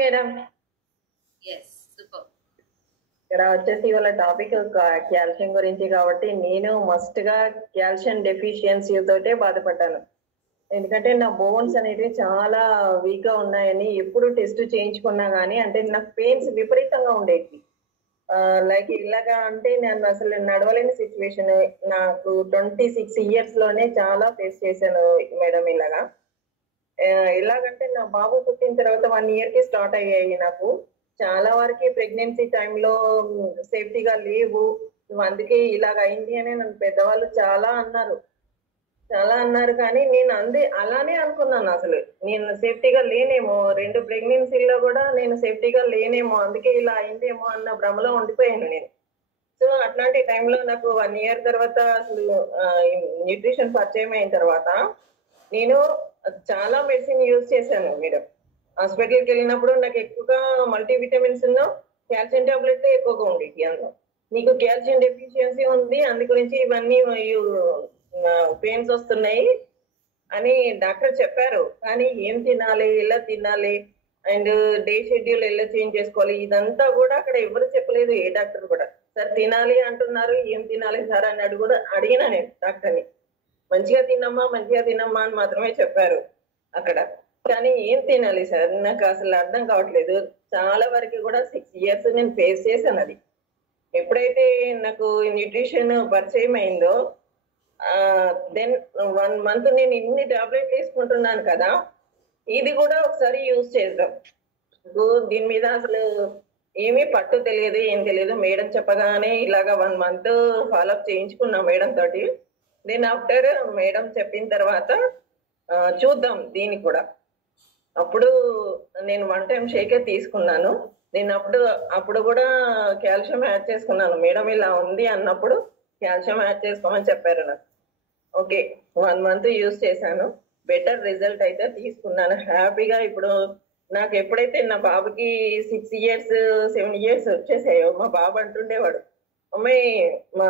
Madam yes super. ఇక్కడ వచ్చేసి వాళ్ళ టాపిక్ కాల్షియం గురించి కాబట్టి నేను మస్ట్ గా కాల్షియం డెఫిషియన్సీ తోటే బాధపడ్డాను. ఎందుకంటే నా బోన్స్ అనేవి చాలా వీక్ గా ఉన్నాయని ఎప్పుడు టెస్ట్ చేయించుకున్నా గానీ అంటే నాకు పెయిన్స్ విపరీతంగా ఉండేవి. లైక్ ఇలాగా అంటే నేను అసలు నడవలేని సిచ్యువేషన్. నాకు 26 ఇయర్స్ లోనే చాలా ఫేస్ చేశాను మేడం ఇలాగా. ఎలాగంటే నా బాబు పుట్టిన తర్వాత 1 ఇయర్ కి స్టార్ట్ అయ్యాయి నాకు. చాలా వరకు ప్రెగ్నెన్సీ టైంలో సేఫ్టీగా లేవు, నువ్వు అందుకే ఇలాగ అయింది అని నన్ను పెద్దవాళ్ళు చాలా అన్నారు. కానీ నేను అలానే అనుకున్నాను. అసలు నేను సేఫ్టీగా లేనేమో, 2 ప్రెగ్నెన్సీల్లో కూడా నేను సేఫ్టీగా లేనేమో, అందుకే ఇలా అయిందేమో అన్న భ్రమలో ఉండిపోయాను నేను. సో అట్లాంటి టైంలో నాకు 1 ఇయర్ తర్వాత అసలు న్యూట్రిషన్ పరిచయం అయిన తర్వాత నేను చాలా మెడిసిన్ యూజ్ చేశాను మేడం. హాస్పిటల్కి వెళ్ళినప్పుడు నాకు ఎక్కువగా మల్టీవిటమిన్స్ కాల్షియం టాబ్లెట్ ఎక్కువగా ఉండేవి. అందులో నీకు కాల్షియం డెఫిషియన్సీ ఉంది, అందు గురించి ఇవన్నీ పెయిన్స్ వస్తున్నాయి అని డాక్టర్ చెప్పారు. కానీ ఏం తినాలి, ఎలా తినాలి, అండ్ డే షెడ్యూల్ ఎలా చేంజ్ చేసుకోవాలి, ఇదంతా కూడా అక్కడ ఎవరు చెప్పలేదు, ఏ డాక్టర్ కూడా. సార్ తినాలి అంటున్నారు, ఏం తినాలి సార్ అని అడిగినా నేను డాక్టర్ని. మంచిగా తినమ్మా అని మాత్రమే చెప్పారు అక్కడ. కానీ ఏం తినాలి సార్ నాకు అసలు అర్థం కావట్లేదు. చాలా వరకు కూడా 6 ఇయర్స్ నేను ఫేస్ చేశాను అది. ఎప్పుడైతే నాకు న్యూట్రిషన్ పరిచయం అయిందో దెన్ 1 మంత్ నేను ఇన్ని టాబ్లెట్లు తీసుకుంటున్నాను కదా, ఇది కూడా ఒకసారి యూజ్ చేద్దాం. దీని మీద అసలు ఏమీ పట్టు తెలియదు, ఏం తెలియదు. మేడం చెప్పగానే ఇలాగా 1 మంత్ ఫాలోఅప్ చేయించుకున్నా మేడం తోటి. దెన్ ఆఫ్టర్ మేడం చెప్పిన తర్వాత చూద్దాం దీన్ని కూడా. అప్పుడు నేను 1 టైం షేకే తీసుకున్నాను. నేను అప్పుడు కూడా కాల్షియం యాడ్ చేసుకున్నాను. మేడం ఇలా ఉంది అన్నప్పుడు కాల్షియం యాడ్ చేసుకోమని చెప్పారు నాకు. ఓకే, 1 మంత్ యూజ్ చేశాను. బెటర్ రిజల్ట్ అయితే తీసుకున్నాను హ్యాపీగా. ఇప్పుడు నాకు ఎప్పుడైతే నా బాబుకి 6 ఇయర్స్ 7 ఇయర్స్ వచ్చేసాయో మా బాబు అంటుండేవాడు, అమ్మాయి మా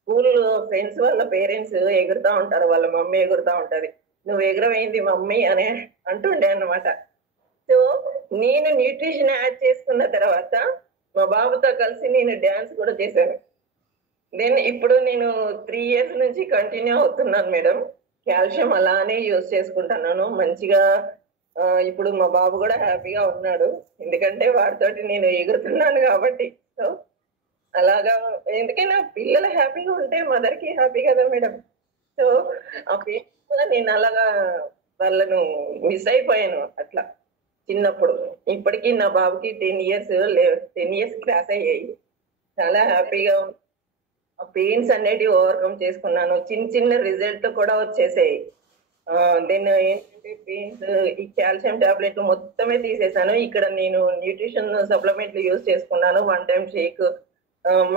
స్కూల్ ఫ్రెండ్స్ వాళ్ళ పేరెంట్స్ ఎగురుతా ఉంటారు, వాళ్ళ మమ్మీ ఎగురుతా ఉంటది, నువ్వు ఎగరవేయింది మమ్మీ అని అంటుండే అన్నమాట. సో నేను న్యూట్రిషన్ యాడ్ చేసుకున్న తర్వాత మా బాబుతో కలిసి నేను డ్యాన్స్ కూడా చేశాను. దెన్ ఇప్పుడు నేను 3 ఇయర్స్ నుంచి కంటిన్యూ అవుతున్నాను మేడం. కాల్షియం అలానే యూజ్ చేసుకుంటున్నాను మంచిగా. ఇప్పుడు మా బాబు కూడా హ్యాపీగా ఉన్నాడు, ఎందుకంటే వాడితోటి నేను ఎగురుతున్నాను కాబట్టి. సో అలాగా, ఎందుకైనా పిల్లలు హ్యాపీగా ఉంటే మదర్ కి హ్యాపీ కదా మేడం. సో ఆ పేరెంట్స్ కూడా నేను అలాగా వాళ్ళను మిస్ అయిపోయాను అట్లా చిన్నప్పుడు. ఇప్పటికీ నా బాబుకి 10 ఇయర్స్ క్రాస్ అయ్యాయి. చాలా హ్యాపీగా ఆ పెయిన్స్ అనేది ఓవర్కమ్ చేసుకున్నాను. చిన్న రిజల్ట్ కూడా వచ్చేసాయి. దెన్ ఏంటంటే పెయిన్స్, ఈ కాల్షియం టాబ్లెట్ మొత్తమే తీసేసాను. ఇక్కడ నేను న్యూట్రిషన్ సప్లిమెంట్లు యూజ్ చేసుకున్నాను. 1 టైం షేక్,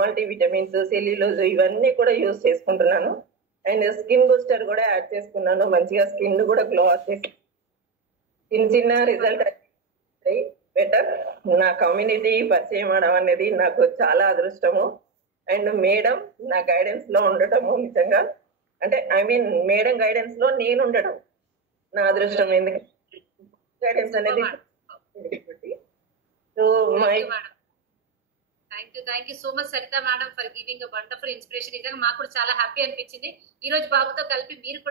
మల్టీవిటమిన్స్, సెల్యులోజ్ ఇవన్నీ కూడా యూజ్ చేసుకుంటున్నాను. అండ్ స్కిన్ బూస్టర్ కూడా యాడ్ చేసుకున్నాను. మంచిగా స్కిన్ కూడా గ్లో వచ్చేసి చిన్న రిజల్ట్ బెటర్. నా కమ్యూనిటీ పరిచయం అవడం అనేది నాకు చాలా అదృష్టము. అండ్ మేడం నా గైడెన్స్ లో ఉండటము నిజంగా, అంటే మేడం గైడెన్స్ లో నేను ఉండటం నా అదృష్టం. ఎందుకంటే గైడెన్స్ అనేది so my thank you so much Saritha madam for giving wonderful inspiration. నిజంగా మాకు కూడా చాలా హ్యాపీ అనిపించింది. ఈ రోజు బాబుతో కలిపి మీరు కూడా